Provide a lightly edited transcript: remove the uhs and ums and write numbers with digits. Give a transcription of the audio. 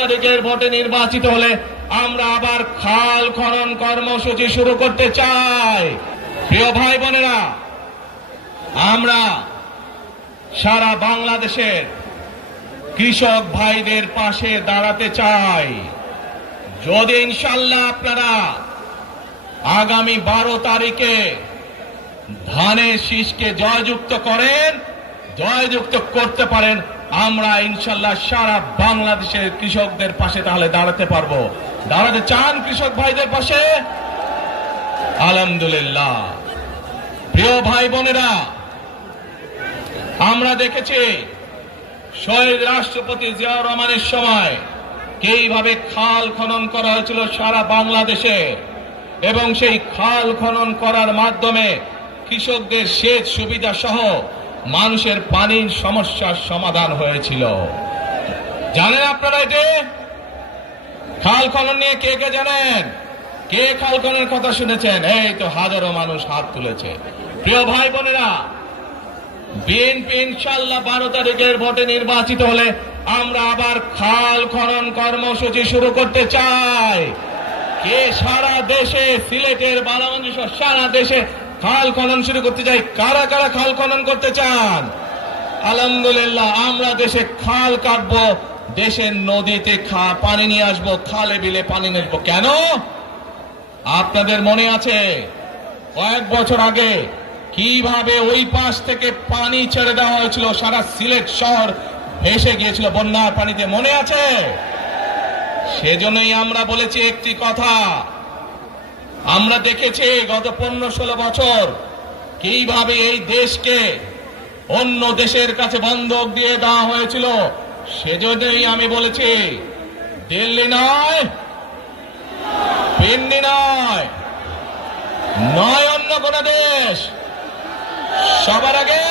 তারিখের ভোটে নির্বাচিত হলে আমরা আবার খাল খনন কর্মসূচি শুরু করতে চাই। প্রিয় ভাই বোনেরা, আমরা সারা বাংলাদেশের কৃষক ভাইদের পাশে দাঁড়াতে চাই। যদি ইনশাআল্লাহ আপনারা আগামী 12 তারিখে ধানের শীষকে জয়যুক্ত করেন, জয়যুক্ত করতে পারেন, আমরা ইনশাআল্লাহ সারা বাংলাদেশের কৃষকদের পাশে তাহলে দাঁড়াতে পারবো। দাঁড়াতে চান কৃষক ভাইদের পাশে? আলহামদুলিল্লাহ। প্রিয় ভাই বোনেরা, আমরা দেখেছি শহীদ রাষ্ট্রপতি জিয়াউর রহমানের সময় কিভাবে খাল খনন করা হয়েছিল সারা বাংলাদেশে, এবং সেই খাল খনন করার মাধ্যমে কৃষকদের সেচ সুবিধা সহ মানুষের পানির সমস্যার সমাধান হয়েছিল। জানেন আপনারা এতে খাল খনন নিয়ে কে কে জানেন? কে খাল খননের কথা শুনেছেন? এই তো হাজারো মানুষ হাত তুলেছে। প্রিয় ভাই বোনেরা, বিএনপি ইনশাআল্লাহ 12 তারিখের ভোটে নির্বাচিত হলে আমরা আবার খাল খনন কর্মসূচি শুরু করতে চাই। কে সারা দেশে, সিলেটের বালাগঞ্জ সারা দেশে খাল খনন শুরু করতে চাই? কারা কারা খাল খনন করতে চান? আলহামদুলিল্লাহ। আমরা দেশে খাল কাটবো, দেশের নদীতে পানি নিয়ে আসবো, খালে বিলে পানি নিয়ে আসবো। কেন? আপনাদের মনে আছে কয়েক বছর আগে কিভাবে ওই পাশ থেকে পানি ছেড়ে দেওয়া হয়েছিল, সারা সিলেট শহর ভেসে গিয়েছিল বন্যার পানিতে, মনে আছে? সেজন্যই আমরা বলেছি একটি কথা, আমরা দেখেছি গত 15-16 বছর কিভাবে এই দেশকে অন্য দেশের কাছে বন্ধক দিয়ে দেওয়া হয়েছিল। সেজন্যই আমি বলেছি, দিল্লি নয়, পিন্ডি নয়, নয় অন্য কোন দেশ, সবার আগে